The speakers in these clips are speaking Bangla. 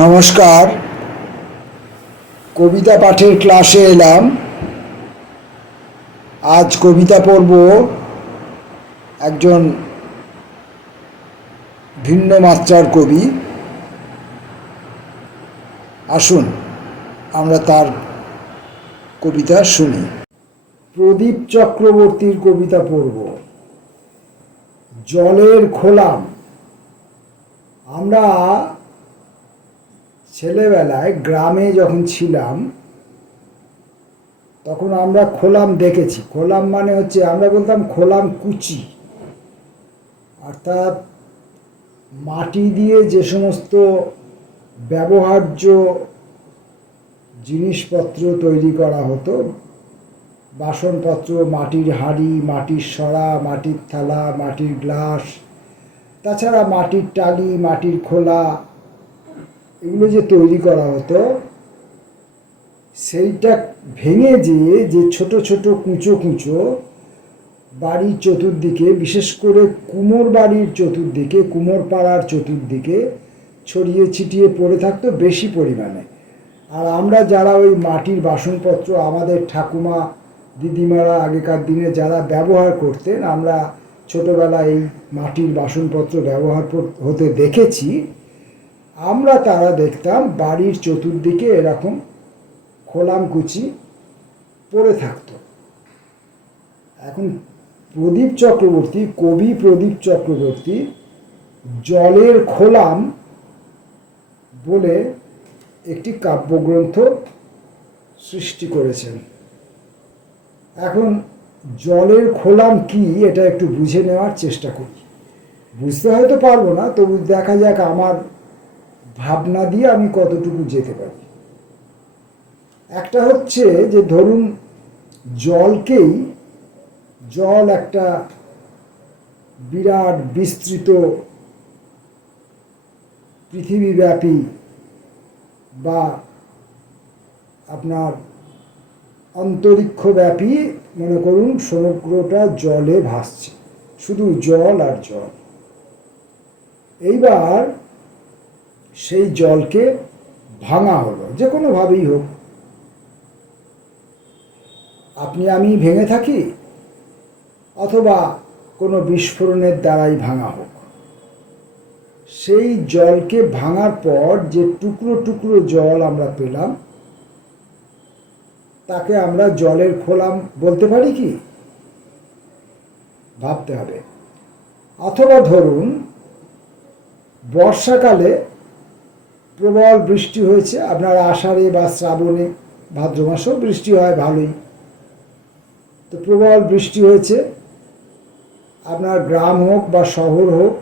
নমস্কার। কবিতা পাঠের ক্লাসে এলাম। আজ কবিতা পড়ব একজন ভিন্ন মাত্রার কবি। আসুন আমরা তার কবিতা শুনি। প্রদীপ চক্রবর্তীর কবিতা পড়ব। জলের খোলাম। আমরা ছেলেবেলায় গ্রামে যখন ছিলাম তখন আমরা খোলাম দেখেছি। খোলাম মানে হচ্ছে, আমরা বলতাম খোলাম কুচি, অর্থাৎ মাটি দিয়ে যে সমস্ত ব্যবহার্য জিনিসপত্র তৈরি করা হতো, বাসনপত্র, মাটির হাঁড়ি, মাটির সরা, মাটির থালা, মাটির গ্লাস, তাছাড়া মাটির টালি, মাটির খোলা, এগুলো যে তৈরি করা হতো, সেইটা ভেঙে যে ছোট ছোট কুঁচো কুঁচো বাড়ির চতুর্দিকে, বিশেষ করে কুমোর বাড়ির চতুর্দিকে, কুমোর পাড়ার চতুর্দিকে ছড়িয়ে ছিটিয়ে পড়ে থাকতো বেশি পরিমাণে। আর আমরা যারা ওই মাটির বাসনপত্র, আমাদের ঠাকুমা দিদিমারা আগেকার দিনে যারা ব্যবহার করতেন, আমরা ছোটোবেলায় এই মাটির বাসনপত্র ব্যবহার হতে দেখেছি। আমরা তারা দেখতাম বাড়ির চতুর্দিকে এরকম খোলামকুচি পড়ে থাকতো। এখন প্রদীপ চক্রবর্তী, কবি প্রদীপ চক্রবর্তী জলের খোলাম বলে একটি কাব্যগ্রন্থ সৃষ্টি করেছেন। এখন জলের খোলাম কি, এটা একটু বুঝে নেওয়ার চেষ্টা করি। বুঝতে হয়তো পারবো না, তবু দেখা যাক আমার ভাবনা দিয়ে আমি কতটুকু যেতে পারি। একটা হচ্ছে যে, ধরুন জল একটা বিরাট বিস্তৃত পৃথিবীব্যাপী বা আপনার অন্তরিক্ষব্যাপী, মনে করুন সমগ্রটা জলে ভাসছে, শুধু জল আর জল। এইবার সেই জলকে ভাঙা হলো, যে কোনোভাবেই হোক, আপনি আমি ভেঙে থাকি অথবা কোনো বিস্ফোরণের দ্বারাই ভাঙা হোক। সেই জলকে ভাঙার পর যে টুকরো টুকরো জল আমরা পেলাম, তাকে আমরা জলের খোলাম বলতে পারি কি? ভাবতে হবে। অথবা ধরুন বর্ষাকালে প্রবল বৃষ্টি হয়েছে, আপনার আষাঢ়ে বা শ্রাবণে, ভাদ্র মাসেও বৃষ্টি হয় ভালোই। তো প্রবল বৃষ্টি হয়েছে, আপনার গ্রাম হোক বা শহর হোক,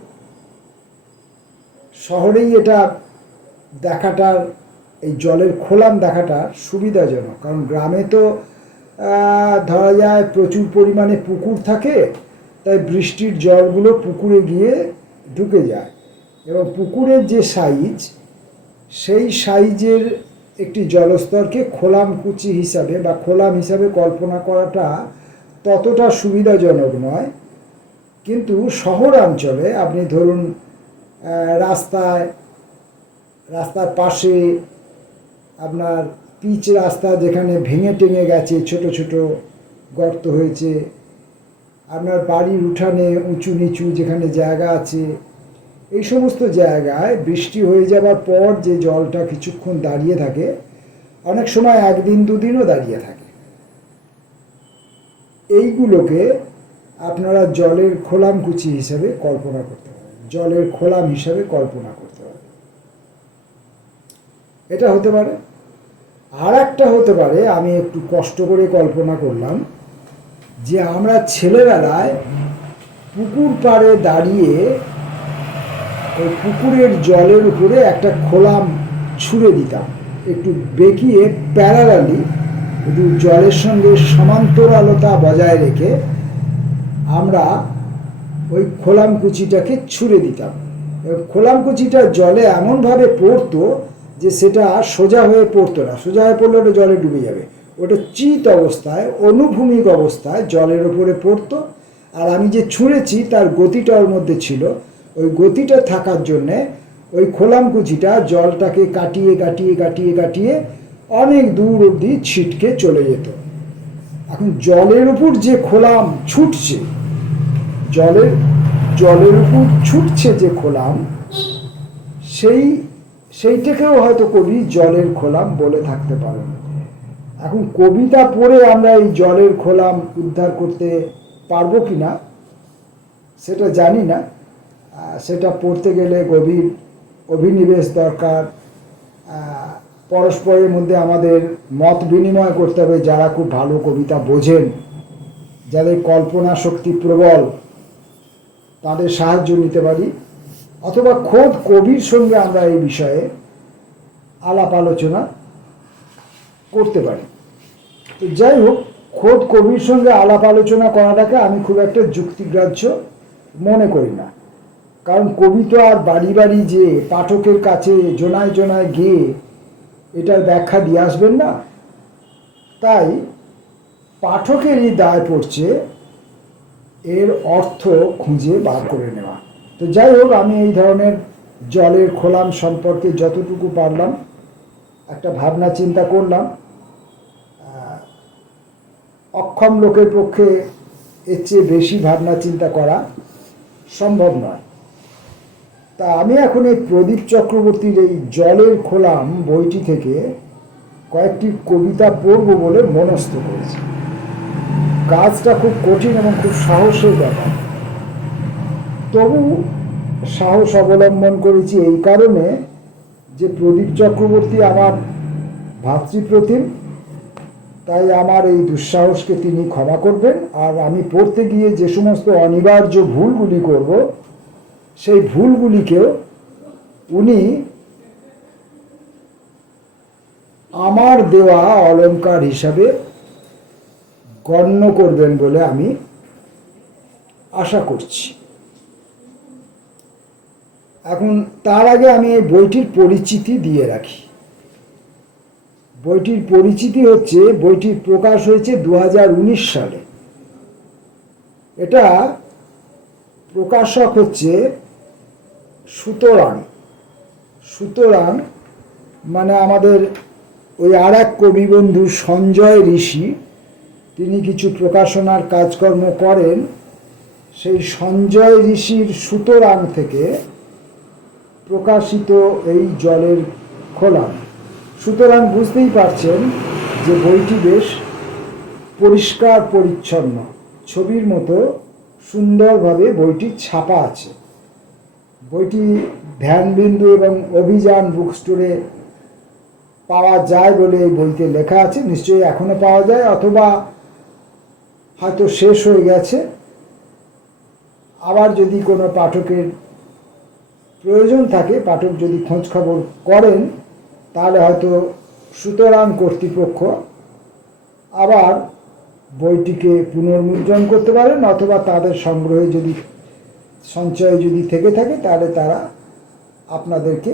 শহরেই এটা দেখাটার, এই জলের খোলাম দেখাটা সুবিধাজনক। কারণ গ্রামে তো ধরা যায় প্রচুর পরিমাণে পুকুর থাকে, তাই বৃষ্টির জলগুলো পুকুরে গিয়ে ঢুকে যায়, এবং পুকুরের যে সাইজ, সেই সাইজের একটি জলস্তরকে খোলামকুচি হিসাবে বা খোলাম হিসাবে কল্পনা করাটা ততটা সুবিধাজনক নয়। কিন্তু শহরাঞ্চলে আপনি ধরুন রাস্তার পাশে আপনার পিচ রাস্তা যেখানে ভেঙে টেঙে গেছে, ছোট ছোট গর্ত হয়েছে, আপনার বাড়ির উঠানে উঁচু নিচু যেখানে জায়গা আছে, এই সমস্ত জায়গায় বৃষ্টি হয়ে যাবার পর যে জলটা কিছুক্ষণ দাঁড়িয়ে থাকে, অনেক সময় একদিন দুদিনও দাঁড়িয়ে থাকে, এইগুলোকে আপনারা জলের খোলামকুচি হিসাবে কল্পনা করতে পারেন, জলের খোলাম হিসাবে কল্পনা করতে পারেন। এটা হতে পারে। আর একটা হতে পারে, আমি একটু কষ্ট করে কল্পনা করলাম, যে আমরা ছেলেবেলায় পুকুর পাড়ে দাঁড়িয়ে ওই পুকুরের জলের উপরে একটা খোলাম ছুঁড়ে দিতাম, একটু বেঁকিয়ে প্যারালালি, একটু জলের সঙ্গে সমান্তরালতা বজায় রেখে আমরা ওই খোলামকুচিটাকে ছুঁড়ে দিতাম। খোলামকুচিটা জলে এমনভাবে পড়তো যে সেটা সোজা হয়ে পড়তো না, সোজা হয়ে পড়লে ওটা জলে ডুবে যাবে, ওটা চিত অবস্থায়, অনুভূমিক অবস্থায় জলের ওপরে পড়তো। আর আমি যে ছুঁড়েছি তার গতিটা ওর মধ্যে ছিল, ওই গতিটা থাকার জন্যে ওই খোলামকুচিটা জলটাকে কাটিয়ে কাটিয়ে কাটিয়ে কাটিয়ে অনেক দূর অবধি ছিটকে চলে যেত। এখন জলের উপর যে খোলাম ছুটছে, জলের জলের উপর ছুটছে যে খোলাম, সেইটাকেও হয়তো কবি জলের খোলাম বলে থাকতে পারেন। এখন কবিতা পড়ে আমরা এই জলের খোলাম উদ্ধার করতে পারবো কি না সেটা জানি না। সেটা পড়তে গেলে গভীর অভিনিবেশ দরকার। পরস্পরের মধ্যে আমাদের মত বিনিময় করতে হবে, যারা খুব ভালো কবিতা বোঝেন, যাদের কল্পনা শক্তি প্রবল, তাদের সাহায্য নিতে পারি, অথবা খোদ কবির সঙ্গে আমরা এই বিষয়ে আলাপ আলোচনা করতে পারি। তো যাই হোক, খোদ কবির সঙ্গে আলাপ আলোচনা করাটাকে আমি খুব একটা যুক্তিগ্রাহ্য মনে করি না। কারণ কবি তো আর বাড়ি বাড়ি যে পাঠকের কাছে জোনায় জোনায় গিয়ে এটার ব্যাখ্যা দিয়ে আসবেন না। তাই পাঠকেরই দায় পড়ছে এর অর্থ খুঁজে বার করে নেওয়া। তো যাই হোক, আমি এই ধরনের জলের খোলাম সম্পর্কে যতটুকু পারলাম একটা ভাবনা চিন্তা করলাম। অক্ষম লোকের পক্ষে এর চেয়ে বেশি ভাবনা চিন্তা করা সম্ভব নয়। তা আমি এখন এই প্রদীপ চক্রবর্তীর এই জলের খোলাম বইটি থেকে কয়েকটি কবিতা পড়ব বলে মনস্থ করেছি। কাজটা খুব কঠিন এবং খুব সাহসের ব্যাপার, তবু সাহস অবলম্বন করেছি এই কারণে যে প্রদীপ চক্রবর্তী আমার ভাতৃপ্রতিম, তাই আমার এই দুঃসাহসকে তিনি ক্ষমা করবেন। আর আমি পড়তে গিয়ে যে সমস্ত অনিবার্য ভুলগুলি করব, সেই ভুলগুলিকেও উনি আমার দেওয়া অলংকার হিসাবে গণ্য করবেন বলে আমি আশা করছি। এখন তার আগে আমি এই বইটির পরিচিতি দিয়ে রাখি। বইটির পরিচিতি হচ্ছে, বইটির প্রকাশ হয়েছে 2019 সালে। এটা প্রকাশক হচ্ছে সুতরাং। সুতরাং মানে আমাদের ওই আর এক কবি বন্ধু সঞ্জয় ঋষি, তিনি কিছু প্রকাশনার কাজকর্ম করেন। সেই সঞ্জয় ঋষির সুতরাং থেকে প্রকাশিত এই জলের খোলাম। সুতরাং বুঝতেই পারছেন যে বইটি বেশ পরিষ্কার পরিচ্ছন্ন, ছবির মতো সুন্দরভাবে বইটি ছাপা আছে। বইটি ধ্যানবিন্দু এবং অভিযান বুক স্টোরে পাওয়া যায় বলে এই বইতে লেখা আছে। নিশ্চয়ই এখনো পাওয়া যায়, অথবা হয়তো শেষ হয়ে গেছে। আবার যদি কোনো পাঠকের প্রয়োজন থাকে, পাঠক যদি খোঁজ খবর করেন, তাহলে হয়তো সুতরাং কর্তৃপক্ষ আবার বইটিকে পুনর্মুদ্রণ করতে পারেন, অথবা তাদের সংগ্রহে যদি সঞ্চয় যদি থেকে থাকে, তাহলে তারা আপনাদেরকে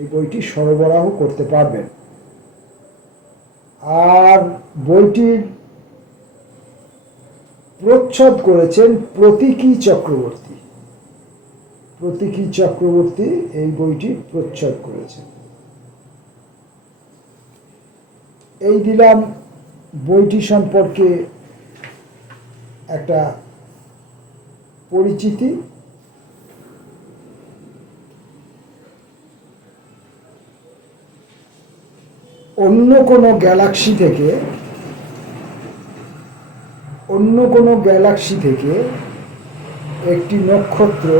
এই বইটি সরবরাহ করতে পারবেন। আর বইটির প্রচ্ছদ করেছেন প্রতীকী চক্রবর্তী। প্রতীকী চক্রবর্তী এই বইটি প্রচ্ছদ করেছেন। এই দিলাম বইটি সম্পর্কে একটা পরিচিতি। অন্য কোনো গ্যালাক্সি থেকে একটি নক্ষত্র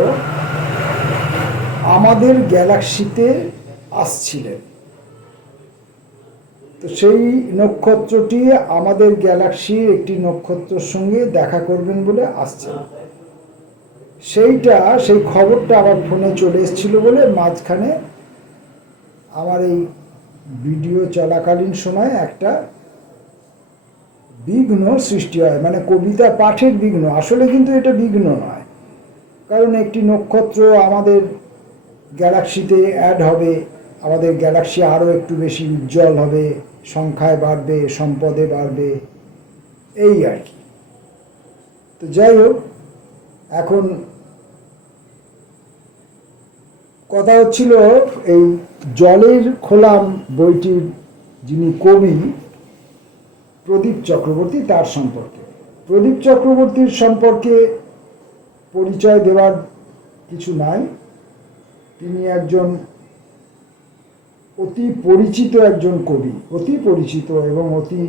আমাদের গ্যালাক্সিতে আসছিলেন। তো সেই নক্ষত্রটি আমাদের গ্যালাক্সির একটি নক্ষত্রের সঙ্গে দেখা করবেন বলে আসছেন। সেই খবরটা আমার ফোনে চলে এসেছিল বলে মাঝখানে আমার এই ভিডিও চলাকালীন সময় একটা বিঘ্ন সৃষ্টি হয়, মানে কবিতা পাঠের বিঘ্ন। আসলে কিন্তু এটা বিঘ্ন নয়, কারণ একটি নক্ষত্র আমাদের গ্যালাক্সিতে অ্যাড হবে, আমাদের গ্যালাক্সি আরও একটু বেশি উজ্জ্বল হবে, সংখ্যায় বাড়বে, সম্পদে বাড়বে, এই আর কি। তো যাই হোক, এখন কথা হচ্ছিল এই জলের খোলাম বইটির যিনি কবি প্রদীপ চক্রবর্তী, তার সম্পর্কে। প্রদীপ চক্রবর্তীর সম্পর্কে পরিচয় দেওয়ার কিছু নাই। তিনি একজন অতি পরিচিত একজন কবি, অতি পরিচিত এবং অতি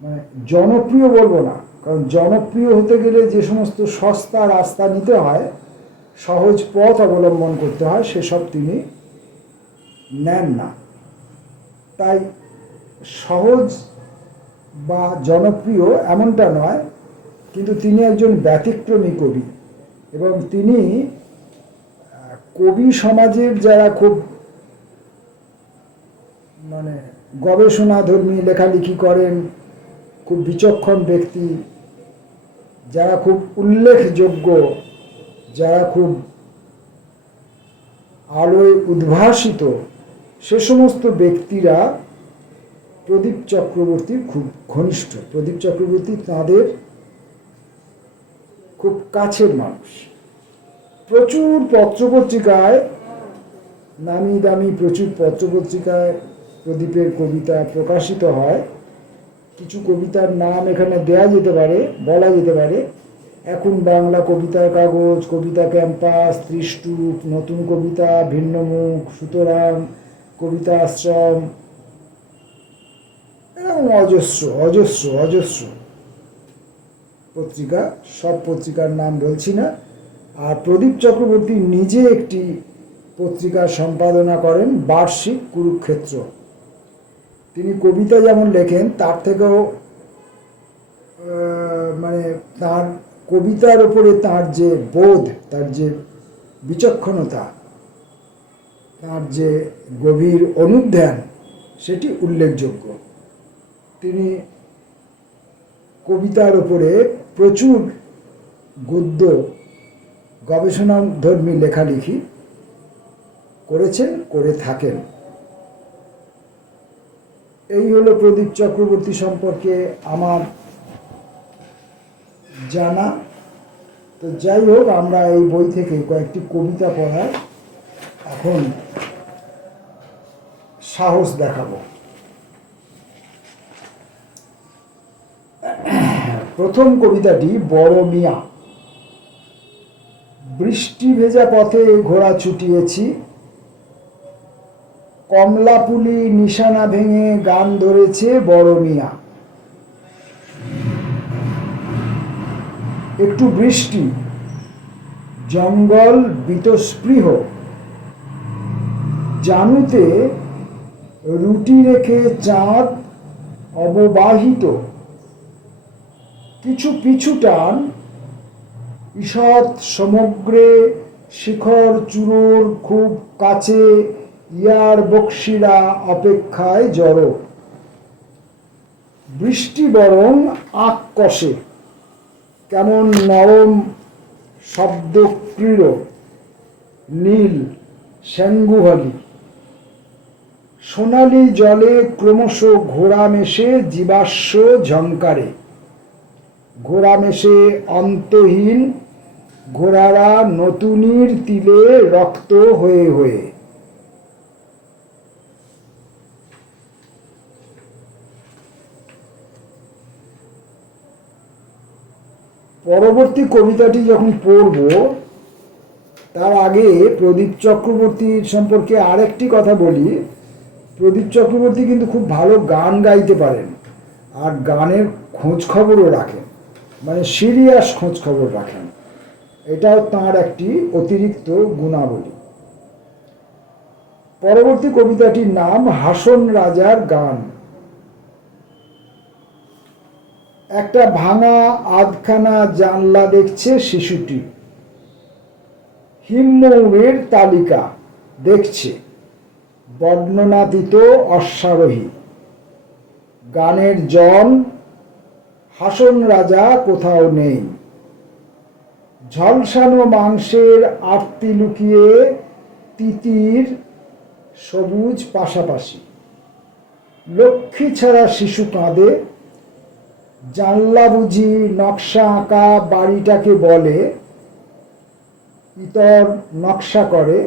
মানে জনপ্রিয় বলবো না, কারণ জনপ্রিয় হতে গেলে যে সমস্ত সস্তা রাস্তা নিতে হয়, সহজ পথ অবলম্বন করতে হয়, সেসব তিনি নেন না। তাই সহজ বা জনপ্রিয় এমনটা নয়, কিন্তু তিনি একজন ব্যতিক্রমী কবি এবং তিনি কবি সমাজের যারা খুব মানে গবেষণাধর্মী লেখালেখি করেন, খুব বিচক্ষণ ব্যক্তি, যারা খুব উল্লেখযোগ্য, যারা খুব আলোয় উদ্ভাসিত, সে সমস্ত ব্যক্তিরা প্রদীপ চক্রবর্তীর খুব ঘনিষ্ঠ। প্রদীপ চক্রবর্তী তাঁদের খুব কাছের মানুষ। প্রচুর পত্রপত্রিকায়, নামি দামি প্রচুর পত্রপত্রিকায় প্রদীপের কবিতা প্রকাশিত হয়। কিছু কবিতার নাম এখানে দেয়া যেতে পারে, বলা যেতে পারে। এখন বাংলা কবিতার কাগজ, কবিতা ক্যাম্পাস, ত্রিষ্টুপ, নতুন কবিতা, ভিন্নমুখ, সুতরাং, কবিতা আশ্রম, এরকম অজস্র অজস্র অজস্র পত্রিকা। সব পত্রিকার নাম বলছি না। আর প্রদীপ চক্রবর্তী নিজে একটি পত্রিকা সম্পাদনা করেন, বার্ষিক কুরুক্ষেত্র। তিনি কবিতা যেমন লেখেন, তার থেকেও মানে তার কবিতার উপরে তার যে বোধ, তার যে বিচক্ষণতা, তার যে গভীর অনুধ্যান, সেটি উল্লেখযোগ্য। তিনি কবিতার উপরে প্রচুর গদ্য গবেষণাধর্মী লেখালেখি করেছেন, করে থাকেন। এই হলো প্রদীপ চক্রবর্তী সম্পর্কে আমার জানা। তো যাই হোক, আমরা এই বই থেকে কয়েকটি কবিতা পড়ার এখন সাহস দেখাবো। প্রথম কবিতাটি বড় মিয়া। বৃষ্টি ভেজা পথে ঘোড়া ছুটিয়েছি, কমলাপুলি নিশানা ভেঙে গান ধরেছে বড় মিয়া। একটু বৃষ্টি, জঙ্গল বীতস্পৃহ, জানুতে রুটি রেখে চাঁদ অববাহিত, কিছু পিছু টান, ঈষৎ সমগ্রে শিখর চূড়োর খুব কাছে, ইয়ার বক্সিরা অপেক্ষায় জড়ো। বৃষ্টি বরং আঁক কষে, কেমন নরম শব্দ ক্রীড়, নীল শ্যাঙ্গুহালি, সোনালি জলে ক্রমশ ঘোড়া মেশে জীবাশ্ম ঝংকারে। ঘোড়া মেশে অন্তহীন, ঘোড়ারা নতুনির তিলে রক্ত হয়ে হয়ে। পরবর্তী কবিতাটি যখন পড়ব, তার আগে প্রদীপ চক্রবর্তীর সম্পর্কে আরেকটি কথা বলি। প্রদীপ চক্রবর্তী কিন্তু খুব ভালো গান গাইতে পারেন, আর গানের খোঁজ খবরও রাখেন, মানে সিরিয়াস খোঁজ খবর রাখেন। এটাও তাঁর একটি অতিরিক্ত গুণাবলী। পরবর্তী কবিতাটির নাম হাসন রাজার গান। একটা ভাঙা আধখানা জানলা দেখছে শিশুটি, হিমমৌরের তালিকা দেখছে, বর্ণনাতীত অশ্বারোহী। গানের জন, হাসন রাজা কোথাও নেই। ঝলসানো মাংসের আরতি লুকিয়ে, তিতির সবুজ পাশাপাশি। লক্ষ্মী ছাড়া শিশু কাঁদে, জানলা বুঝি নকশা আঁকা বাড়িটাকে বলে, ইতর নকশা করে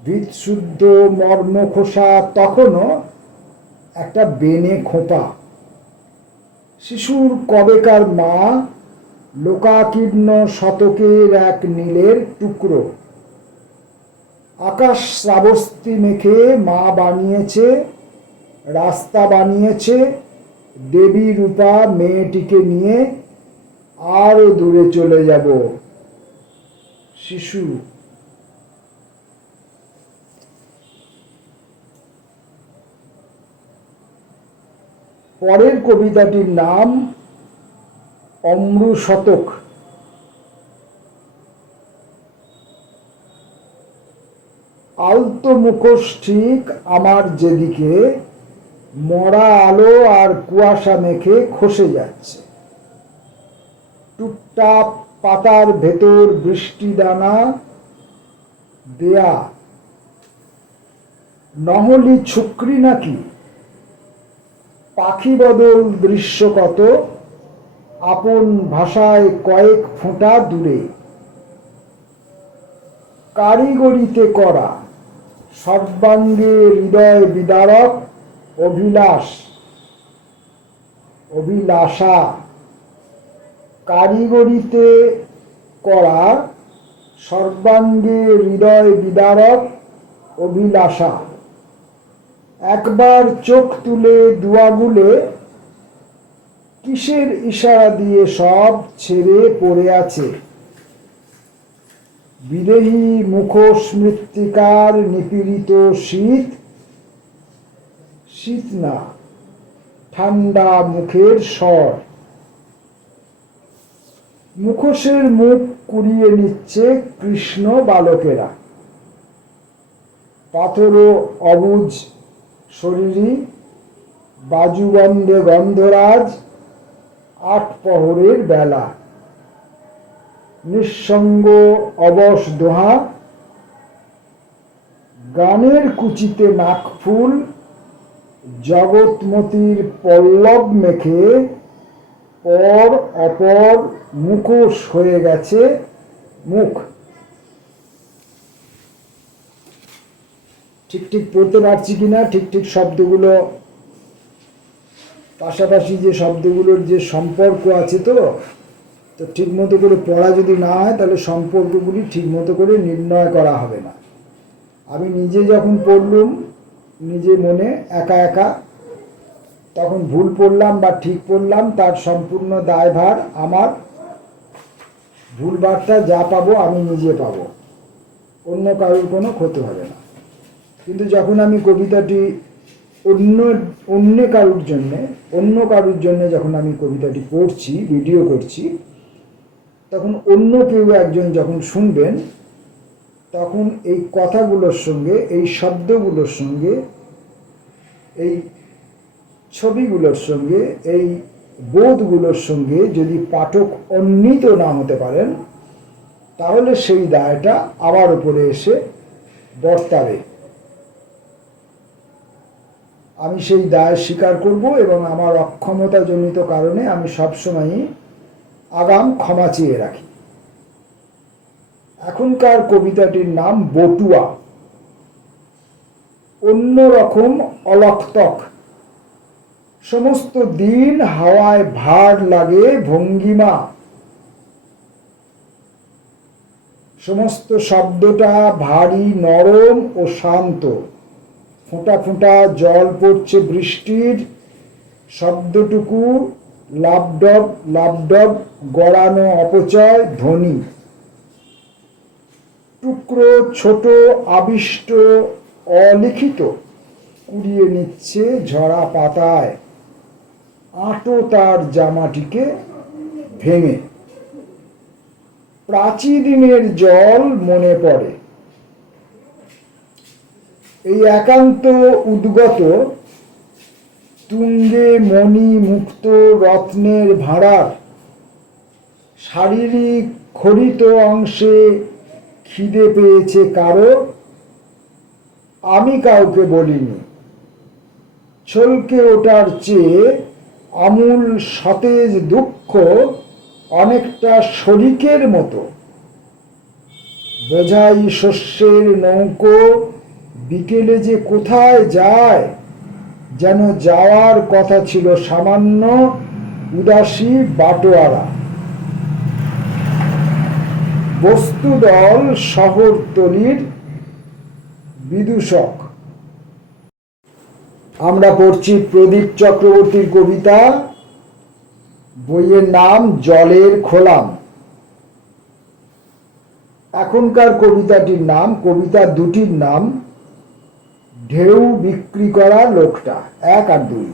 ভিতশুদ্ধ মর্মখোসা তখনও একটা বেনে খোঁপা। শিশুর কবেকার মা লোকাকীর্ণ শতকের এক নীলের টুকরো। আকাশ শ্রাবস্তি মেখে মা বানিয়েছে, রাস্তা বানিয়েছে, দেবী রূপা মেয়েটিকে নিয়ে আরো দূরে চলে যাব। শিশু। পরের কবিতাটির নাম অম্রু শতক। আলতো মুখোশ ঠিক আমার যেদিকে, মরা আলো আর কুয়াশা মেখে খসে যাচ্ছে। টুপটাপ পাতার ভেতর বৃষ্টি দানা দেয়া। নহলি ছুকরি নাকি, পাখি বদল দৃশ্য কত, আপন ভাষায় কয়েক ফোঁটা দূরে। কারিগরিতে করা সর্বাঙ্গে হৃদয় বিদারক অভিলাষা। কারিগরিতে করা সর্বাঙ্গে হৃদয় বিদারক অভিলাষা। একবার চোখ তুলে দুয়াগুলে কিসের ইশারা দিয়ে সব ছেড়ে পড়ে আছে। বিদেহী মুখোশ মৃত্তিকার নিপীড়িত শীত, শীত না ঠান্ডা মুখের স্বর। মুখোশের মুখ কুড়িয়ে নিচ্ছে কৃষ্ণ বালকেরা। পাথরও অবুঝ শরীরী, বাজুবন্ধে গন্ধরাজ, আট প্রহরের বেলা। নিঃসঙ্গ অবশ দোহা, গানের কুচিতে নাকফুল, জগৎমতির পল্লব মেখে পর অপর মুখোশ হয়ে গেছে মুখ। ঠিক ঠিক পড়তে পারছি কিনা, ঠিক ঠিক শব্দগুলো পাশাপাশি যে শব্দগুলোর যে সম্পর্ক আছে, তো ঠিক মতো করে পড়া যদি না হয় তাহলে সম্পর্কগুলি ঠিক মতো করে নির্ণয় করা হবে না। আমি নিজে যখন পড়লুম নিজে মনে একা একা, তখন ভুল পড়লাম বা ঠিক পড়লাম তার সম্পূর্ণ দায়ভার আমার। ভুলভারটা যা পাবো আমি নিজে পাবো, অন্য কারোর কোনো ক্ষতি হবে না। কিন্তু যখন আমি কবিতাটি অন্য কারোর জন্য যখন আমি কবিতাটি পড়ছি, ভিডিও করছি, তখন অন্য কেউ একজন যখন শুনবেন, তখন এই কথাগুলোর সঙ্গে, এই শব্দগুলোর সঙ্গে, এই ছবিগুলোর সঙ্গে, এই বোধগুলোর সঙ্গে যদি পাঠক উন্নীত না হতে পারেন, তাহলে সেই দায়টা আমার উপরে এসে বর্তাবে। আমি সেই দায় স্বীকার করব এবং আমার অক্ষমতাজনিত কারণে আমি সবসময়ই আগাম ক্ষমা চেয়ে রাখি। এখনকার কবিতাটির নাম বটুয়া। অন্যরকম অলক্তক। সমস্ত দিন হাওয়ায় ভার লাগে ভঙ্গিমা। সমস্ত শব্দটা ভারী নরম ও শান্ত। ফোঁটা ফোঁটা জল পড়ছে বৃষ্টির, শব্দটুকু লাবডব লাবডব গড়ানো অপচয় ধ্বনি। টুকরো ছোট আবিষ্ট অলিখিত কুড়িয়ে নিচ্ছে ঝরা পাতায়, আঁটো তার জামাটিকে ভেঙে। প্রাচী দিনের জল মনে পড়ে। এই একান্ত উদ্গত তুঙ্গে মণি মুক্ত রত্নের ভাঁড়ার শারীরিক খরিত অংশে খিদে পেয়েছে কারো, আমি কাউকে বলিনি। ছলকে ওঠার চেয়ে আমূল সতেজ দুঃখ অনেকটা শরিকের মতো। বোঝাই শস্যের নৌকো বিকেলে যে কোথায় যায়, যেন যাওয়ার কথা ছিল সামান্য উদাসী বাটোয়ারা। বস্তুদল শহরতলির বিদূষক। আমরা পড়ছি প্রদীপ চক্রবর্তীর কবিতা, বইয়ের নাম জলের খোলাম। এখনকার কবিতাটির নাম, কবিতা দুটির নাম ঢেউ বিক্রি করা লোকটা 1 আর 2।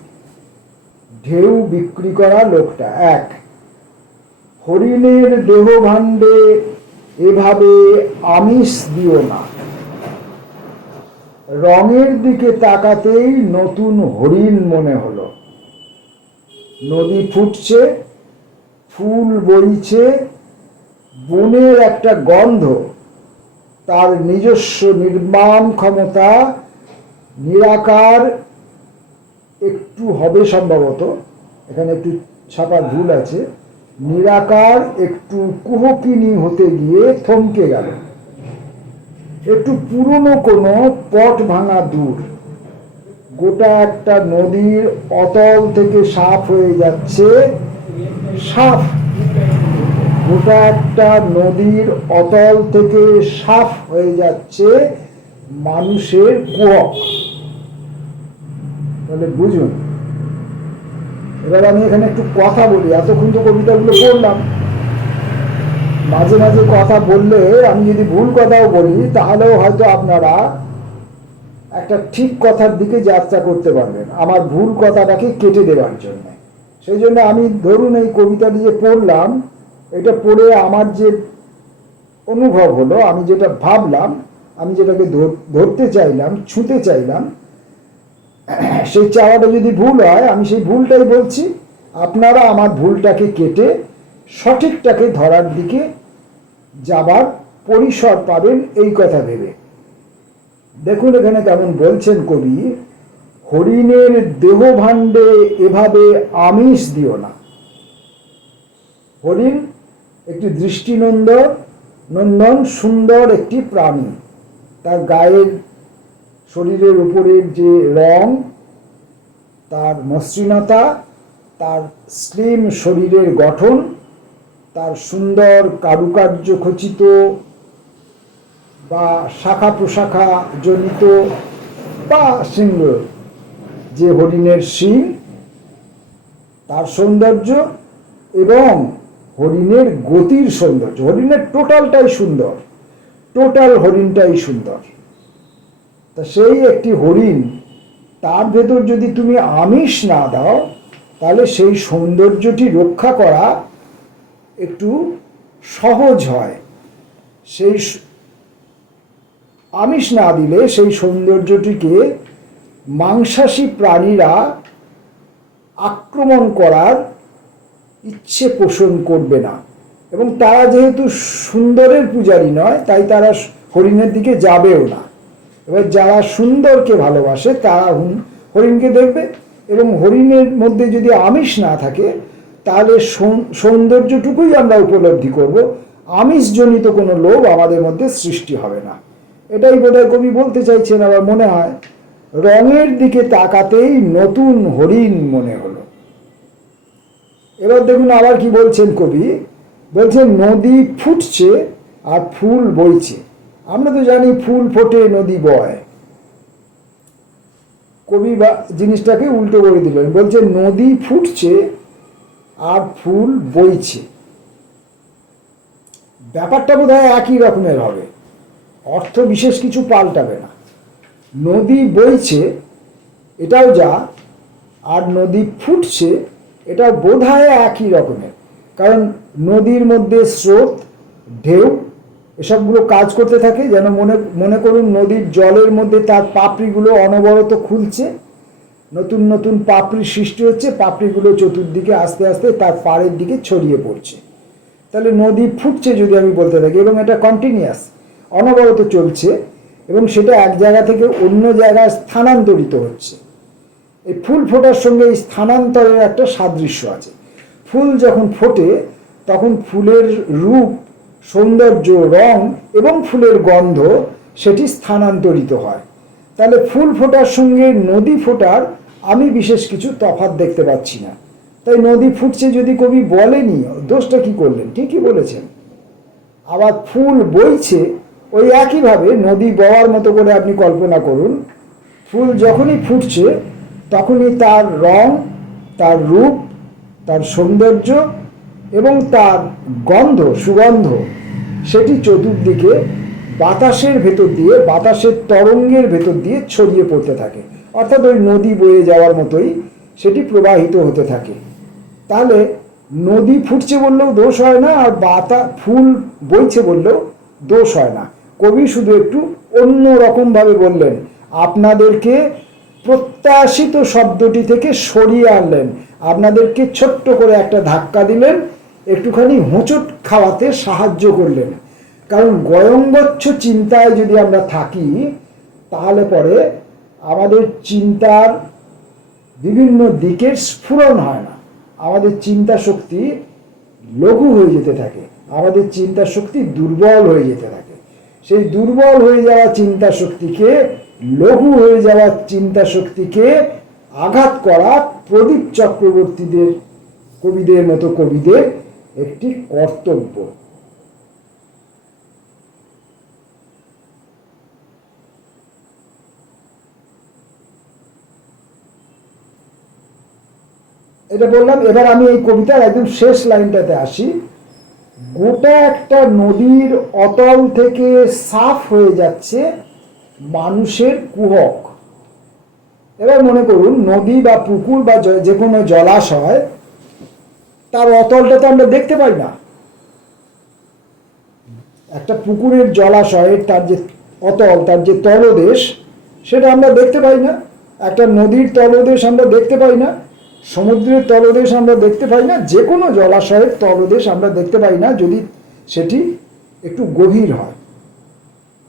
ঢেউ বিক্রি করা লোকটা 1। হরিণের দেহ ভাণ্ডে এভাবে আমিষ দিও না। রঙের দিকে তাকাতেই নতুন হরিণ মনে হলো। নদী ফুটছে, ফুল বইছে, বনের একটা গন্ধ, তার নিজস্ব নির্মাণ ক্ষমতা, নিরাকার একটু হবে সম্ভবত, এখানে একটু ছাপার ভুল আছে, নিরাকার একটু কুহকিনী হতে গিয়ে থমকে গেল। একটু পুরনো কোনো পট ভাঙা দূর, গোটা একটা নদীর অতল থেকে সাফ হয়ে যাচ্ছে, সাফ, গোটা একটা নদীর অতল থেকে সাফ হয়ে যাচ্ছে মানুষের কুহক। তাহলে বুঝুন। এবার আমি এখানে একটু কথা বলি। এতক্ষণ তো কবিতাগুলো পড়লাম, মাঝে মাঝে কথা বললে আমি যদি ভুল কথাও বলি তাহলেও হয়তো আপনারা একটা ঠিক কথার দিকে যাত্রা করতে পারবেন, আমার ভুল কথাটাকে কেটে দেওয়ার জন্য। সেই জন্য আমি ধরুন এই কবিতাটি যে পড়লাম, এটা পড়ে আমার যে অনুভব হলো, আমি যেটা ভাবলাম, আমি যেটাকে ধরতে চাইলাম, ছুঁতে চাইলাম, সেই চাওয়াটা যদি ভুল হয় আমি সেই ভুলটাই বলছি। আপনারা আমার ভুলটাকে কেটে সঠিকটাকে ধরার দিকে যাবার পরিসর পাবেন এই কথা ভেবে। দেখুন এখানে কেমন বলছেন কবি, হরিণের দেহ ভাণ্ডে এভাবে আমিষ দিও না। হরিণ একটি দৃষ্টিনন্দন সুন্দর একটি প্রাণী। তার গায়ের শরীরের উপরের যে রং, তার মসৃণতা, তার স্লিম শরীরের গঠন, তার সুন্দর কারুকার্য খচিত বা শাখা প্রশাখা জনিত বা সিংহ যে হরিণের শিং, তার সৌন্দর্য এবং হরিণের গতির সৌন্দর্য। হরিণের টোটালটাই সুন্দর, টোটাল হরিণটাই সুন্দর। তা সেই একটি হরিণ, তার ভেতর যদি তুমি আমিষ না দাও তাহলে সেই সৌন্দর্যটি রক্ষা করা একটু সহজ হয়। সেই আমিষ না দিলে সেই সৌন্দর্যটিকে মাংসাশী প্রাণীরা আক্রমণ করার ইচ্ছে পোষণ করবে না, এবং তারা যেহেতু সুন্দরের পূজারী নয় তাই তারা হরিণের দিকে যাবেও না। এবার যারা সুন্দরকে ভালোবাসে তারা হরিণকে দেখবে, এবং হরিণের মধ্যে যদি আমিষ না থাকে তাহলে সৌন্দর্যটুকুই আমরা উপলব্ধি করব, আমিষজনিত কোনো লোভ আমাদের মধ্যে সৃষ্টি হবে না। এটাই বোধহয় কবি বলতে চাইছেন। আমার মনে হয় রঙের দিকে তাকাতেই নতুন হরিণ মনে হলো। এবার দেখুন আবার কি বলছেন কবি, বলছেন নদী ফুটছে আর ফুল বইছে। আমরা তো জানি ফুল ফোটে নদী বয়, কবি বা জিনিসটাকে উল্টো করে দিলেন, বলছে নদী ফুটছে আর ফুল বইছে। ব্যাপারটা বোধহয় একই রকমের হবে, অর্থ বিশেষ কিছু পাল্টাবে না। নদী বইছে এটাও যা, আর নদী ফুটছে এটা বোধহয় একই রকমের, কারণ নদীর মধ্যে স্রোত, ঢেউ এসবগুলো কাজ করতে থাকে। যেন মনে করুন নদীর জলের মধ্যে তার পাপড়িগুলো অনবরত খুলছে, নতুন নতুন পাপড়ি সৃষ্টি হচ্ছে, পাপড়িগুলো চতুর্দিকে আস্তে আস্তে তার পাড়ের দিকে ছড়িয়ে পড়ছে। তাহলে নদী ফুটছে যদি আমি বলতে থাকি, এবং এটা কন্টিনিউয়াস, অনবরত চলছে, এবং সেটা এক জায়গা থেকে অন্য জায়গায় স্থানান্তরিত হচ্ছে। এই ফুল ফোটার সঙ্গে এই স্থানান্তরের একটা সাদৃশ্য আছে। ফুল যখন ফোটে তখন ফুলের রূপ, সৌন্দর্য, রং এবং ফুলের গন্ধ সেটি স্থানান্তরিত হয়। তাহলে ফুল ফোটার সঙ্গে নদী ফোটার আমি বিশেষ কিছু তফাৎ দেখতে পাচ্ছি না। তাই নদী ফুটছে যদি কবি বলেনি, দোষটা কি করলেন? ঠিকই বলেছেন। আবার ফুল বইছে, ওই একইভাবে নদী বওয়ার মতো করে আপনি কল্পনা করুন। ফুল যখনই ফুটছে তখনই তার রং, তার রূপ, তার সৌন্দর্য এবং তার গন্ধ, সুগন্ধ, সেটি চতুর্দিকে বাতাসের ভেতর দিয়ে, বাতাসের তরঙ্গের ভেতর দিয়ে ছড়িয়ে পড়তে থাকে। অর্থাৎ ওই নদী বয়ে যাওয়ার মতোই সেটি প্রবাহিত হতে থাকে। তাহলে নদী ফুটছে বললেও দোষ হয় না, আর ফুল বইছে বললেও দোষ হয় না। কবি শুধু একটু অন্য রকমভাবে বললেন, আপনাদেরকে প্রত্যাশিত শব্দটি থেকে সরিয়ে আনলেন, আপনাদেরকে ছোট্ট করে একটা ধাক্কা দিলেন, একটুখানি হোঁচট খাওয়াতে সাহায্য করলেন। কারণ গয়ঙ্গচ্ছ চিন্তায় যদি আমরা থাকি তাহলে পরে আমাদের চিন্তার বিভিন্ন দিকের স্ফুরণ হয় না, আমাদের চিন্তা শক্তি লঘু হয়ে যেতে থাকে, আমাদের চিন্তা শক্তি দুর্বল হয়ে যেতে থাকে। সেই দুর্বল হয়ে যাওয়া চিন্তা শক্তিকে, লঘু হয়ে যাওয়া চিন্তা শক্তিকে আঘাত করা প্রদীপ চক্রবর্তীদের, কবিদের মতো কবিদের একটি কর্তব্য। এটা বললাম। এবার আমি এই কবিতার একদম শেষ লাইনটাতে আসি। গোটা একটা নদীর অতল থেকে সাফ হয়ে যাচ্ছে মানুষের কুহক। এবার মনে করুন নদী বা পুকুর বা যে কোনো জলাশয়, তার অতলটা তো আমরা দেখতে পাই না। একটা পুকুরের জলাশয়ের তার যে অতল, তার যে তলদেশ, সেটা আমরা দেখতে পাই না। একটা নদীর তলদেশ আমরা দেখতে পাই না, সমুদ্রের তলদেশ আমরা দেখতে পাই না, যে কোনো জলাশয়ের তলদেশ আমরা দেখতে পাই না যদি সেটি একটু গভীর হয়।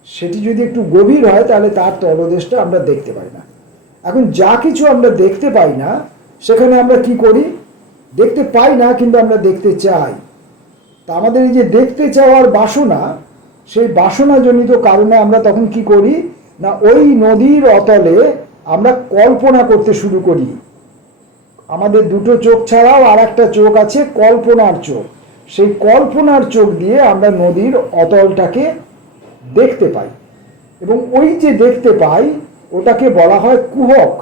সেটি যদি একটু গভীর হয় তাহলে তার তলদেশটা আমরা দেখতে পাই না। এখন যা কিছু আমরা দেখতে পাই না সেখানে আমরা কি করি? দেখতে পাই না কিন্তু আমরা দেখতে চাই। তা আমাদের এই যে দেখতে চাওয়ার বাসনা, সেই বাসনাজনিত কারণে আমরা তখন কি করি না, ওই নদীর অতলে আমরা কল্পনা করতে শুরু করি। আমাদের দুটো চোখ ছাড়াও আর একটা চোখ আছে, কল্পনার চোখ। সেই কল্পনার চোখ দিয়ে আমরা নদীর অতলটাকে দেখতে পাই, এবং ওই যে দেখতে পাই ওটাকে বলা হয় কুহক,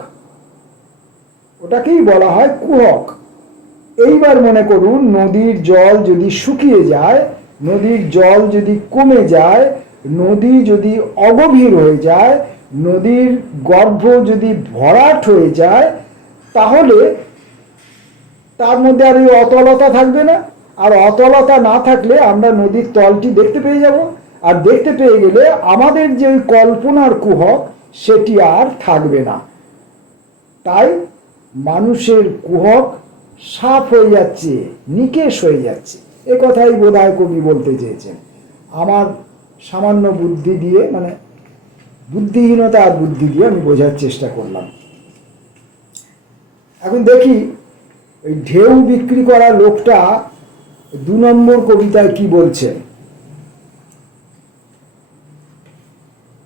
ওটাকেই বলা হয় কুহক। এইবার মনে করুন নদীর জল যদি শুকিয়ে যায়, নদীর জল যদি কমে যায়, নদী যদি অগভীর হয়ে যায়, নদীর গর্ভ যদি ভরাট হয়ে যায়, তাহলে তার মধ্যে আর এই অতলতা থাকবে না। আর অতলতা না থাকলে আমরা নদীর তলটি দেখতে পেয়ে যাব, আর দেখতে পেয়ে গেলে আমাদের যে কল্পনার কুহক সেটি আর থাকবে না। তাই মানুষের কুহক সাফ হয়ে যাচ্ছে, নিকেশ হয়ে যাচ্ছে। এ কথাই বোধহয় কবি বলতে চেয়েছেন। আমার সামান্য বুদ্ধি দিয়ে, মানে বুদ্ধিহীনতা আর বুদ্ধি দিয়ে আমি বোঝার চেষ্টা করলাম। এখন দেখি ওই ঢেউ বিক্রি করা লোকটা 2 নম্বর কবিতায় কি বলছেন।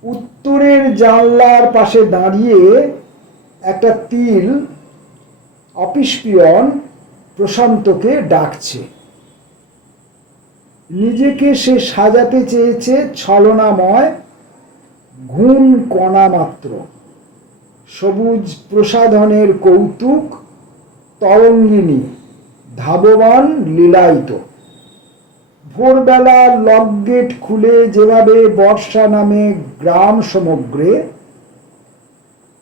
উত্তরের জানলার পাশে দাঁড়িয়ে একটা তিল অফিস পিয়ন প্রশান্তকে ডাকছে। নিজেকে সে সাজাতে চেয়েছে ছলনাময় ঘুণ কণা মাত্র। সবুজ প্রসাধনের কৌতুক তরঙ্গিনী ধাবমান লীলায়িত। ভোরবেলা লক গেট খুলে যেভাবে বর্ষা নামে গ্রাম সমগ্রে,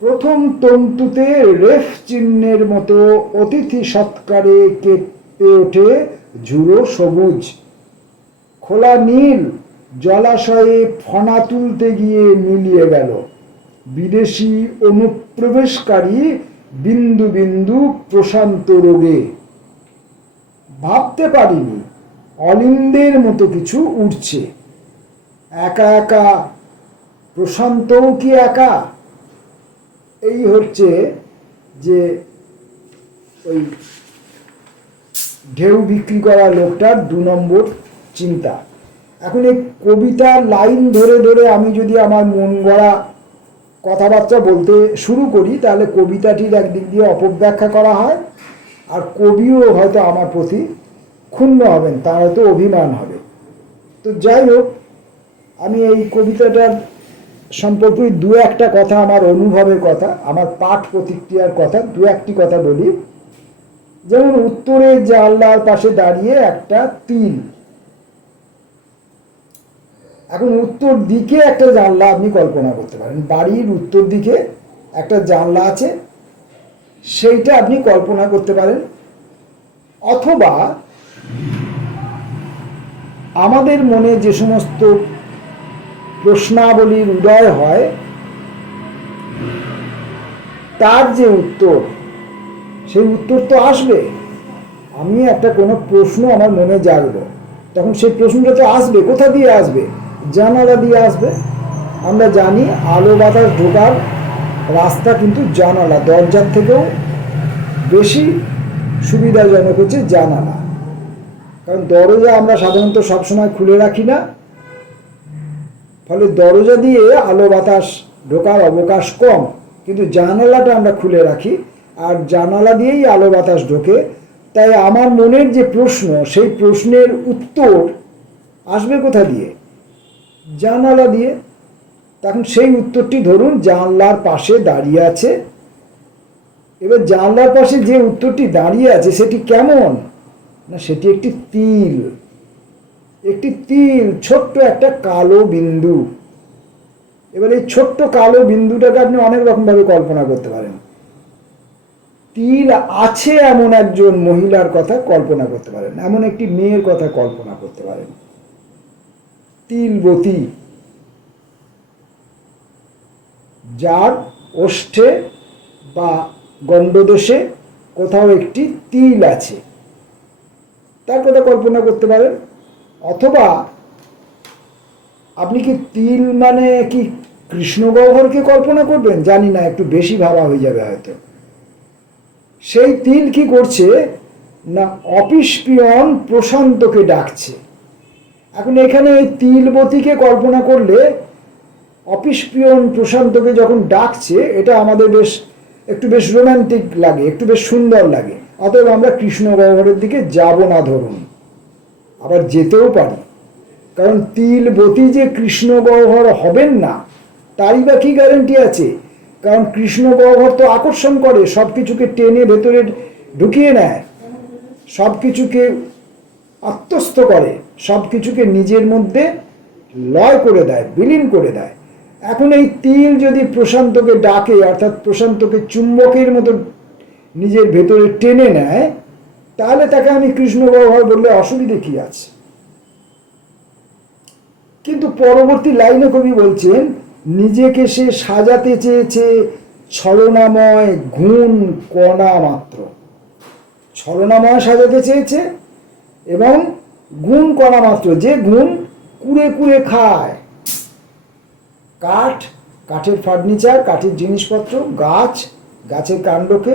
প্রথম তন্তুতে রেফ চিহ্নের মতো অতিথি সৎকারে কেঁপে ওঠে ঝুড়ো সবুজ। খোলা নীল জলাশয়ে ফনা তুলতে গিয়ে মিলিয়ে গেল বিদেশি অনুপ্রবেশকারী বিন্দু বিন্দু প্রশান্ত রোগে। ভাবতে পারিনি অলিন্দের মতো কিছু উঠছে। একা একা প্রশান্তও কি একা? এই হচ্ছে যে ওই ঢেউ বিক্রি করা লোকটার 2 নম্বর চিন্তা। এখন এই কবিতার লাইন ধরে ধরে আমি যদি আমার মন গড়া কথাবার্তা বলতে শুরু করি, তাহলে কবিতাটির একদিক দিয়ে অপব্যাখ্যা করা হয়, আর কবিও হয়তো আমার প্রতি ক্ষুণ্ণ হবেন, তার হয়তো অভিমান হবে। তো যাই হোক, আমি এই কবিতাটার সম্পর্কে দু একটা কথা, আমার অনুভবের কথা, আমার পাঠ প্রতিক্রিয়ার কথা, দু একটি কথা বলি। যেমন উত্তরে জানলার পাশে দাঁড়িয়ে একটা তিল। এখন উত্তর দিকে একটা জানলা আপনি কল্পনা করতে পারেন, বাড়ির উত্তর দিকে একটা জানলা আছে, সেইটা আপনি কল্পনা করতে পারেন। অথবা আমাদের মনে যে সমস্ত প্রশ্নাবলীর উদয় হয়, তার যে উত্তর, সেই উত্তর তো আসবে। আমি একটা কোনো প্রশ্ন আমার মনে জাগলো, তখন সেই প্রশ্নটা তো আসবে। কোথা দিয়ে আসবে? জানালা দিয়ে আসবে। আমরা জানি আলো বাতাস ঢোকার রাস্তা কিন্তু জানালা, দরজার থেকেও বেশি সুবিধাজনক হচ্ছে জানালা। কারণ দরজা আমরা সাধারণত সবসময় খুলে রাখি না, ফলে দরজা দিয়ে আলো বাতাস ঢোকার অবকাশ কম, কিন্তু জানালাটা আমরা খুলে রাখি, আর জানালা দিয়েই আলো বাতাস ঢোকে। তাই আমার মনের যে প্রশ্ন, সেই প্রশ্নের উত্তর আসবে কোথা দিয়ে? জানালা দিয়ে। তখন সেই উত্তরটি ধরুন জানলার পাশে দাঁড়িয়ে আছে। এবার জানলার পাশে যে উত্তরটি দাঁড়িয়ে আছে সেটি কেমন? না, সেটি একটি তিল। একটি তিল, ছোট্ট একটা কালো বিন্দু। এবার এই ছোট্ট কালো বিন্দুটাকে আপনি অনেক রকমভাবে কল্পনা করতে পারেন। তিল আছে এমন একজন মহিলার কথা কল্পনা করতে পারেন, এমন একটি মেয়ের কথা কল্পনা করতে পারেন, তিলবতী, যার ওষ্ঠে বা গণ্ডদেশে কোথাও একটি তিল আছে, তার কথা কল্পনা করতে পারেন। অথবা আপনি কি তিল মানে কি কৃষ্ণ গহ্বরকে কল্পনা করবেন? জানি না, একটু বেশি ভাবা হয়ে যাবে হয়তো। সেই তিল কি করছে না, অফিস পিয়ন প্রশান্তকে ডাকছে। এখন এখানে এই তিলবতীকে কল্পনা করলে অফিস পিয়ন প্রশান্তকে যখন ডাকছে, এটা আমাদের একটু বেশ রোম্যান্টিক লাগে, একটু বেশ সুন্দর লাগে। অতএব আমরা কৃষ্ণ গহ্বরের দিকে যাব না ধরুন, আবার যেতেও পারি। কারণ তিলবতী যে কৃষ্ণ গহ্বর হবেন না, তারই বা কি গ্যারেন্টি আছে? কারণ কৃষ্ণ গহ্বর তো আকর্ষণ করে, সব কিছুকে টেনে ভেতরে ঢুকিয়ে নেয়, সব কিছুকে আত্মস্থ করে, সব কিছুকে নিজের মধ্যে লয় করে দেয়, বিলীন করে দেয়। এখন এই তিল যদি প্রশান্তকে ডাকে, অর্থাৎ প্রশান্তকে চুম্বকের মতো নিজের ভেতরে টেনে নেয়, তাহলে তাকে আমি কৃষ্ণ গহ্বর বললে অসুবিধে কি আছে? কিন্তু পরবর্তী লাইনে কবি বলছেন, নিজেকে সে সাজাতে চেয়েছে ছলনাময় গুণ কণা মাত্র। ছলনাময় সাজাতে চেয়েছে এবং গুণ কণা মাত্র, যে গুণ কুড়ে কুড়ে খায়। কাঠ, কাঠের ফার্নিচার, কাঠের জিনিসপত্র, গাছ, গাছের কাণ্ডকে,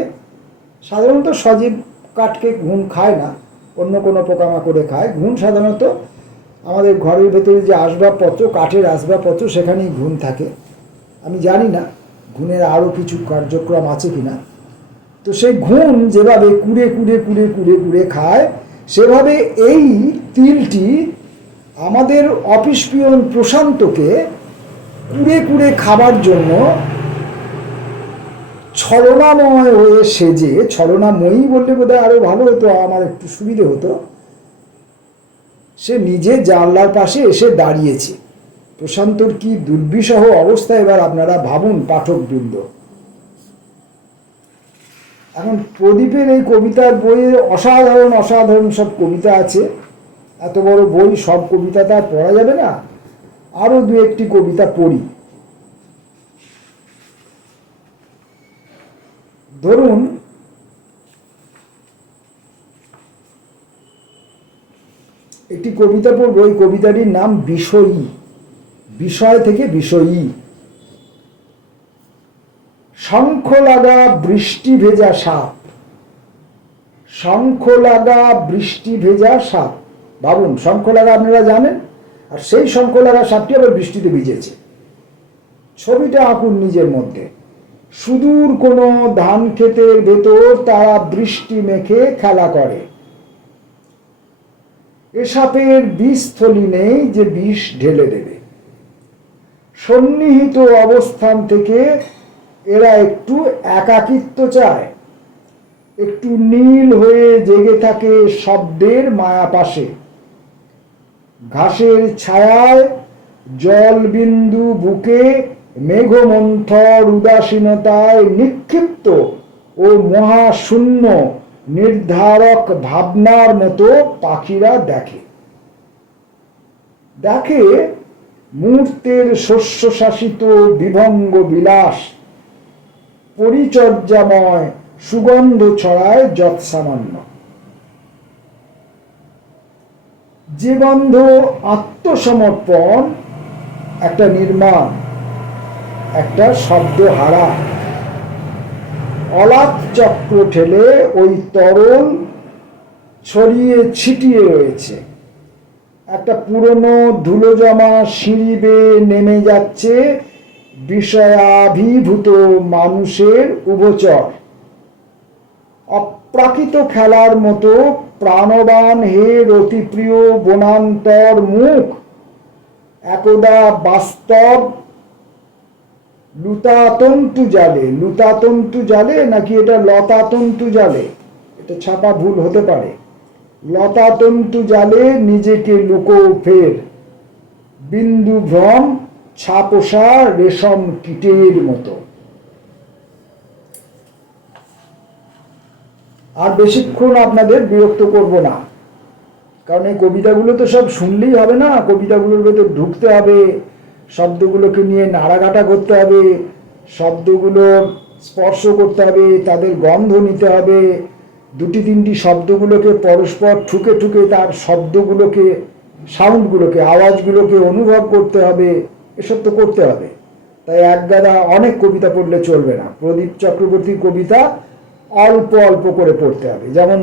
সাধারণত সজীব কাঠকে ঘুণ খায় না, অন্য কোনো পোকামাকড়ে খায়। ঘুণ সাধারণত আমাদের ঘরের ভেতরে যে আসবাবপত্র, কাঠের আসবাবপত্র, সেখানেই ঘুণ থাকে। আমি জানি না ঘুণের আরও কিছু কার্যক্রম আছে কিনা। তো সেই ঘুণ যেভাবে কুড়ে কুড়ে কুড়ে কুড়ে কুড়ে খায়, সেভাবে এই তিলটি আমাদের অফিস পিয়ন প্রশান্তকে কুড়ে কুড়ে খাবার জন্য ছলনাময় হয়ে সেজে, ছলনাময়ী বললে বোধহয় আরো ভালো হতো, আমার একটু সুবিধে হতো, সে নিজে জানলার পাশে এসে দাঁড়িয়েছে। প্রশান্তর কি দুর্বিষহ অবস্থা এবার আপনারা ভাবুন পাঠকবৃন্দ। এখন প্রদীপের এই কবিতার বইয়ে অসাধারণ অসাধারণ সব কবিতা আছে। এত বড় বই, সব কবিতা তো আর পড়া যাবে না, আরো দু একটি কবিতা পড়ি। ধরুন একটি কবিতা পড়ব, এই কবিতাটির নাম বিষয়ী, বিষয় থেকে বিষয়ী। শঙ্খ লাগা বৃষ্টি ভেজা সাপ, শঙ্খ লাগা বৃষ্টি ভেজা সাপ। ভাবুন, শঙ্খ লাগা আপনারা জানেন, আর সেই শঙ্খ লাগা সাপটি আবার বৃষ্টিতে ভিজেছে। ছবিটা আঁকুন নিজের মধ্যে। সুদূর কোনো ধান ক্ষেতের ভেতর তারা বৃষ্টি মেখে খেলা করে। এ সাপের বিষথলি নেই যে বিষ ঢেলে দেবে। সন্নিহিত অবস্থান থেকে এরা একটু একাকিত্ব চায়, একটু নীল হয়ে জেগে থাকে শব্দের মায়াপাশে। ঘাসের ছায়ায় জলবিন্দু বুকে মেঘমন্থর উদাসীনতায় নিক্ষিপ্ত ও মহাশূন্য নির্ধারক ভাবনার মতো পাখিরা দেখে দেখে মুহূর্তের শস্যশাসিত বিভঙ্গ বিলাস, পরিচর্যাময় সুগন্ধ ছড়ায় যৎসামান্য। যে গন্ধ আত্মসমর্পণ, একটা নির্মাণ, একটা শব্দ হারা। অলাপ চক্র ঠেলে ওই তরল ছড়িয়ে ছিটিয়ে রয়েছে। একটা পুরনো ধুলো জমা সিঁড়ি বেয়ে নেমে যাচ্ছে বিষয়াভিভূত মানুষের উভচর। অপ্রাকৃত খেলার মতো প্রাণবান হে রতিপ্রিয় বনান্তর মুখ একদা বাস্তব লুতাতন্তু জালে। লুতাতন্তু জালে নাকি এটা লতাতন্তু জালে, এটা ছাপা ভুল হতে পারে। লতাতন্তু জালে নিজেকে লুকো ফের, বিন্দু ভ্রম ছাপোষা রেশম কীটের মতো। আর বেশিক্ষণ আপনাদের বিরক্ত করব না, কারণ এই কবিতাগুলো তো সব শুনলেই হবে না, কবিতাগুলোর ভেতর ঢুকতে হবে, শব্দগুলোকে নিয়ে নাড়াঘাটা করতে হবে, শব্দগুলোর স্পর্শ করতে হবে, তাদের গন্ধ নিতে হবে, দুটি তিনটি শব্দগুলোকে পরস্পর ঠুকে ঠুকে তার শব্দগুলোকে, সাউন্ডগুলোকে, আওয়াজগুলোকে অনুভব করতে হবে। এসব তো করতে হবে। তাই একগাদা অনেক কবিতা পড়লে চলবে না। প্রদীপ চক্রবর্তীর কবিতা অল্প অল্প করে পড়তে হবে। যেমন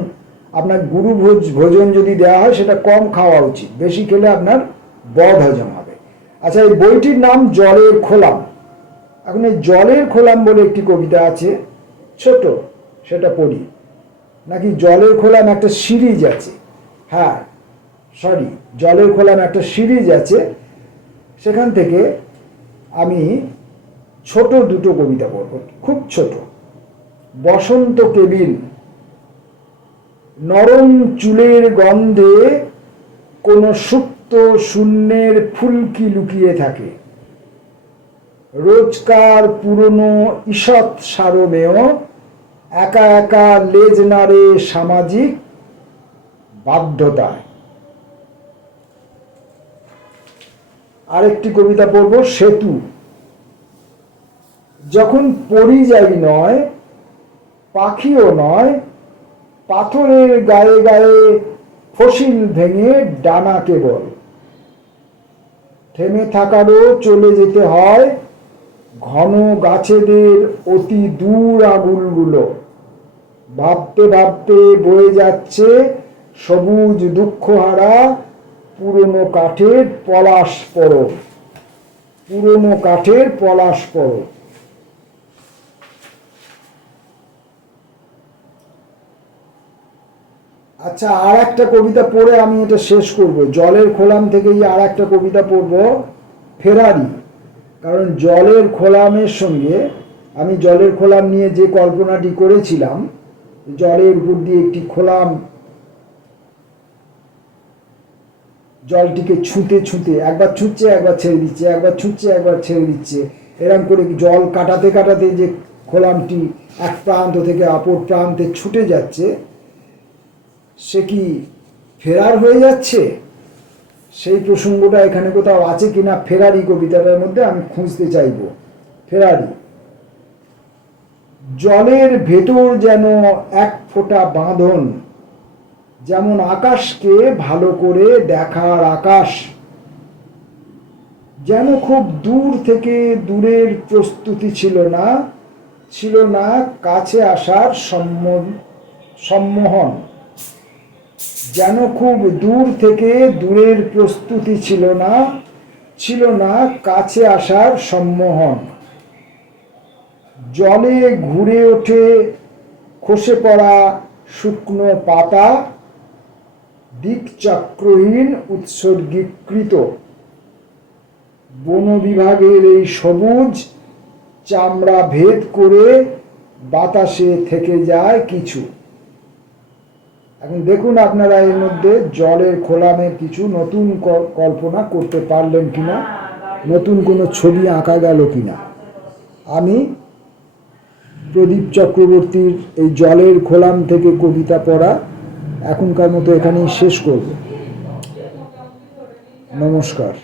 আপনার গুরু ভোজন যদি দেওয়া হয় সেটা কম খাওয়া উচিত, বেশি খেলে আপনার বদ হজম হবে। আচ্ছা, এই বইটির নাম জলের খোলাম। এখন এই জলের খোলাম বলে একটি কবিতা আছে, ছোট, সেটা পড়ি। নাকি জলের খোলাম একটা সিরিজ আছে, হ্যাঁ সরি, জলের খোলাম একটা সিরিজ আছে, সেখান থেকে আমি ছোট দুটো কবিতা পড়ব, খুব ছোট। বসন্ত কেবিল। নরম চুলের গন্ধে কোনো সুপ্ত শূন্যের ফুলকি লুকিয়ে থাকে। রোজকার পুরনো ঈষৎ সারমেয় একা একা লেজ নাড়ে সামাজিক বাধ্যতায়। আরেকটি কবিতা পড়ব, সেতু। যখন পরিযায়ী নয়, পাখিও নয়, পাথরের গায়ে গায়ে ফসিল ভেঙে ডানা কেবল। থেমে থাকারও চলে যেতে হয় ঘন গাছেদের অতি দূর আগুলগুলো। ভাবতে ভাবতে বয়ে যাচ্ছে সবুজ দুঃখহারা পুরনো কাঠের পলাশ পরব, পুরনো কাঠের পলাশ পরব। আচ্ছা, আর একটা কবিতা পড়ে আমি এটা শেষ করব। জলের খোলাম থেকেই আর একটা কবিতা পড়ব, ফেরারি। কারণ জলের খোলামের সঙ্গে আমি জলের খোলাম নিয়ে যে কল্পনাটি করেছিলাম, জলের উপর দিয়ে একটি খোলাম জলটিকে ছুঁতে ছুঁতে, একবার ছুঁচ্ছে একবার ছেড়ে দিচ্ছে, একবার ছুঁচ্ছে একবার ছেড়ে দিচ্ছে, এরকম করে জল কাটাতে কাটাতে যে খোলামটি এক প্রান্ত থেকে অপর প্রান্তে ছুটে যাচ্ছে, সে কি ফেরার হয়ে যাচ্ছে? সেই প্রসঙ্গটা এখানে কোথাও আছে কিনা ফেরারি কবিতাটার মধ্যে আমি খুঁজতে চাইব। ফেরারি। জলের ভেতর যেন এক ফোঁটা বাঁধন, যেমন আকাশকে ভালো করে দেখার আকাশ। যেন খুব দূর থেকে দূরের প্রস্তুতি ছিল না, ছিল না কাছে আসার সম্মোহন। যেন খুব দূর থেকে দূরের প্রস্তুতি ছিল না, ছিল না কাছে আসার সম্মোহন। জলে ঘুরে ওঠে খসে পড়া শুকনো পাতা, দিকচক্রহীন উৎসর্গীকৃত। বন বিভাগের এই সবুজ চামড়া ভেদ করে বাতাসে থেকে যায় কিছু। এখন দেখুন আপনারা এর মধ্যে জলের খোলামের কিছু নতুন কল্পনা করতে পারলেন কিনা, নতুন কোনো ছবি আঁকা গেল কিনা। আমি প্রদীপ চক্রবর্তীর এই জলের খোলাম থেকে কবিতা পড়া এখনকার মতো এখানেই শেষ করব। নমস্কার।